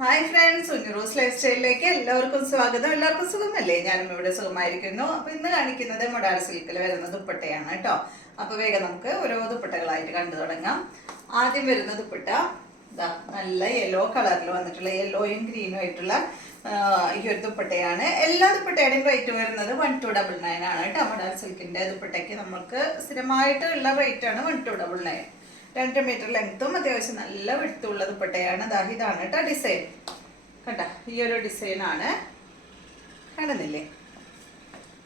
Hi friends, ഉന്നിറൂസ് life സ്റ്റൈലിലേക്ക് എല്ലാവർക്കും സ്വാഗതം. എല്ലാവർക്കും സുഖമല്ലേ? ഞാനും ഇവിടെ സുഖമായിരിക്കുന്നു. അപ്പൊ ഇന്ന് കാണിക്കുന്നത് മൊഡാൾ സിൽക്കിൽ വരുന്ന ദുപ്പട്ടയാണ് കേട്ടോ. അപ്പൊ വേഗം നമുക്ക് ഓരോ ദുപ്പട്ടകളായിട്ട് കണ്ടു തുടങ്ങാം. ആദ്യം വരുന്ന ദുപ്പട്ട ഇതാ നല്ല യെല്ലോ കളറിൽ വന്നിട്ടുള്ള യെല്ലോയും ഗ്രീനും ആയിട്ടുള്ള ഈ ഒരു ദുപ്പട്ടയാണ്. എല്ലാ ദുപ്പട്ടയുടെയും റേറ്റ് വരുന്നത് 1299 ആണ് കേട്ടോ. മൊഡാൾ സിൽക്കിന്റെ ദുപ്പട്ടയ്ക്ക് നമുക്ക് സ്ഥിരമായിട്ട് ഉള്ള റേറ്റ് ആണ് 1299. 2 മീറ്റർ ലെങ്ത്തും അത്യാവശ്യം നല്ല വിട്ടുള്ള ദുപ്പട്ടയാണ്. ഇതാണ് കേട്ടോ ഡിസൈൻ. കണ്ട ഈ ഒരു ഡിസൈനാണ് കാണുന്നില്ലേ.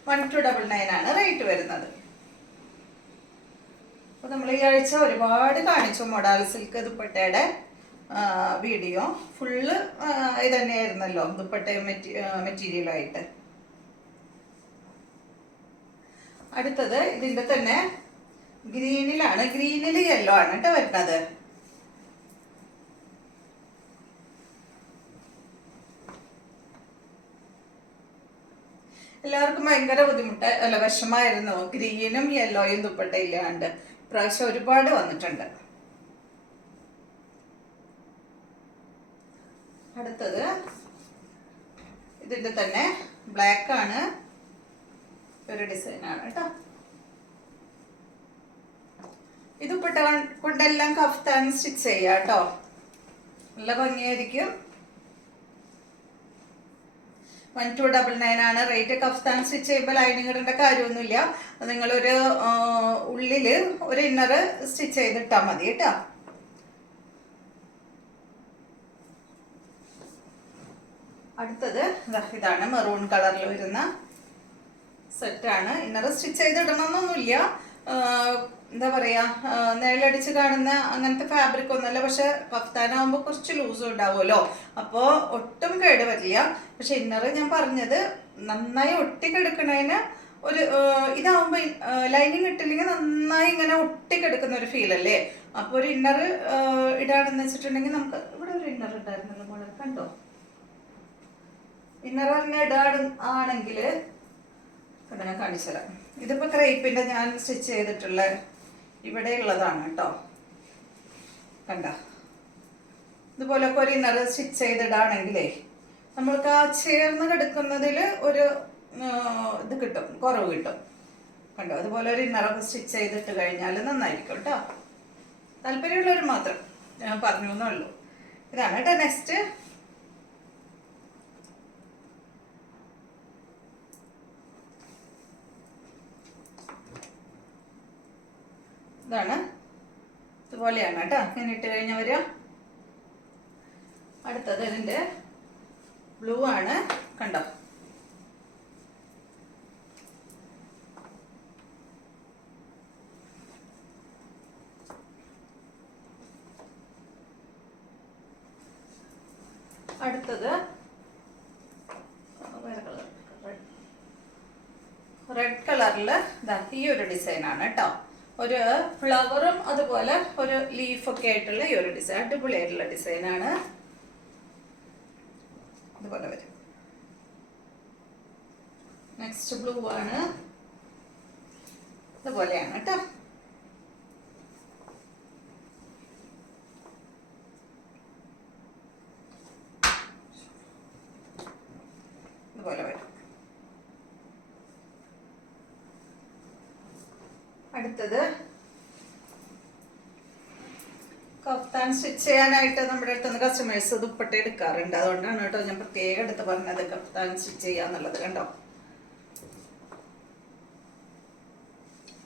1299 ആണ് റേറ്റ് വരുന്നത്. അപ്പോൾ നമ്മൾ ഈ ആഴ്ച ഒരുപാട് കാണിച്ചു മൊഡാൾ സിൽക്ക് ദുപ്പട്ടയുടെ വീഡിയോ. ഫുള്ള് ഇത് തന്നെയായിരുന്നല്ലോ ദുപ്പട്ടയും മെറ്റീരിയലായിട്ട്. അടുത്തത് ഇതിൻ്റെ തന്നെ ഗ്രീനിലാണ്. ഗ്രീനിൽ യെല്ലോ ആണ് കേട്ടോ വരുന്നത്. എല്ലാവർക്കും ഭയങ്കര വിഷമായിരുന്നു ഗ്രീനും യെല്ലോയും ദുപ്പട്ട ഇല്ലാണ്ട്. പ്രാവശ്യം ഒരുപാട് വന്നിട്ടുണ്ട്. അടുത്തത് ഇതിന്റെ തന്നെ ബ്ലാക്ക് ആണ്, ഒരു ഡിസൈനാണ് കേട്ടോ. ഈ ദുപ്പട്ട കൊണ്ടെല്ലാം കഫ്താൻ സ്റ്റിച്ച് ചെയ്യാം കേട്ടോ. നല്ല ഭംഗിയായിരിക്കും. 1299 ആണ് റേറ്റ്. കഫ്താൻ സ്റ്റിച്ച് ചെയ്യുമ്പോൾ ലൈനിങ് ഇടേണ്ട കാര്യമൊന്നുമില്ല. നിങ്ങളൊരു ഉള്ളില് ഒരു ഇന്നർ സ്റ്റിച്ച് ചെയ്തിട്ടാൽ മതി കേട്ടോ. അടുത്തത് ഇതാണ് മെറൂൺ കളറിൽ വരുന്ന സെറ്റാണ്. ഇന്നർ സ്റ്റിച്ച് ചെയ്തിടണമെന്നൊന്നുമില്ല. എന്താ പറയാ, നിഴലടിച്ച് കാണുന്ന അങ്ങനത്തെ ഫാബ്രിക് ഒന്നുമല്ല. പക്ഷെ കഫ്താനാവുമ്പോൾ കുറച്ച് ലൂസും ഉണ്ടാവുമല്ലോ, അപ്പോൾ ഒട്ടും കേട് വരില്ല. പക്ഷെ ഇന്നർ ഞാൻ പറഞ്ഞത് നന്നായി ഒട്ടിക്കെടുക്കണതിന് ഒരു ഇതാവുമ്പോൾ ലൈനിങ് ഇട്ടില്ലെങ്കിൽ നന്നായി ഇങ്ങനെ ഒട്ടിക്കെടുക്കുന്ന ഒരു ഫീൽ അല്ലേ. അപ്പോൾ ഒരു ഇന്നർ ഇടാണെന്ന് വെച്ചിട്ടുണ്ടെങ്കിൽ നമുക്ക് ഇവിടെ ഒരു ഇന്നർ ഇടായിരുന്നല്ലോ മോളെ, കണ്ടോ? ഇന്നർ തന്നെ ആണെങ്കിൽ ഞാൻ കാണിച്ചു തരാം. ഇതിപ്പോൾ ക്രേപ്പിൻ്റെ ഞാൻ സ്റ്റിച്ച് ചെയ്തിട്ടുള്ള ഇവിടെ ഉള്ളതാണ് കേട്ടോ. കണ്ട ഇതുപോലൊക്കെ ഒരു ഇന്നർ സ്റ്റിച്ച് ചെയ്തിടാണെങ്കിലേ നമ്മൾക്ക് ആ ചേർന്ന് കിടക്കുന്നതിൽ ഒരു ഇത് കിട്ടും, കുറവ് കിട്ടും. കണ്ടോ, അതുപോലെ ഒരു ഇന്നറൊക്കെ സ്റ്റിച്ച് ചെയ്തിട്ട് കഴിഞ്ഞാൽ നന്നായിരിക്കും കേട്ടോ. താല്പര്യമുള്ളവർ മാത്രം ഞാൻ പറഞ്ഞു എന്നുള്ളൂ. ഇതാണ് കേട്ടോ. നെക്സ്റ്റ് ഇതാണ്. ഇതുപോലെയാണ് കേട്ടോ ഇങ്ങനെ ഇട്ട് കഴിഞ്ഞാൽ വരിക. അടുത്തത് ഇതിൻ്റെ ബ്ലൂ ആണ്, കണ്ടോ? അടുത്തത് റെഡ് കളറിൽ ഈ ഒരു ഡിസൈനാണ് കേട്ടോ. ഒരു ഫ്ലവറും അതുപോലെ ഒരു ലീഫൊക്കെ ആയിട്ടുള്ള ഈ ഒരു ഡിസൈൻ, അടിപൊളിയായിട്ടുള്ള ഡിസൈനാണ്. ഇതുപോലെ വരും. നെക്സ്റ്റ് ബ്ലൂ ആണ്, ഇതുപോലെയാണ് കേട്ടോ. ഇതുപോലെ വരും. അടുത്തത് കഫ്താൻ സ്റ്റിച്ച് ചെയ്യാനായിട്ട് നമ്മുടെ അടുത്ത് നിന്ന് കസ്റ്റമേഴ്സ് ദുപ്പട്ട എടുക്കാറുണ്ട്. അതുകൊണ്ടാണ് കേട്ടോ ഞാൻ പ്രത്യേകം എടുത്ത് പറഞ്ഞത് കഫ്താൻ സ്റ്റിച്ച് ചെയ്യാന്നുള്ളത്. കണ്ടോ,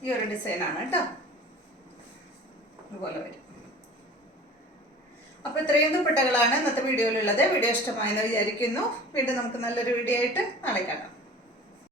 ഈ ഒരു ഡിസൈനാണ് കേട്ടോ. ഇതുപോലെ വരും. അപ്പൊ ഇത്രയും ദുപ്പട്ടകളാണ് ഇന്നത്തെ വീഡിയോയിലുള്ളത്. വീഡിയോ ഇഷ്ടമായെന്ന് വിചാരിക്കുന്നു. വീണ്ടും നമുക്ക് നല്ലൊരു വീഡിയോ ആയിട്ട് നാളെ കാണാം.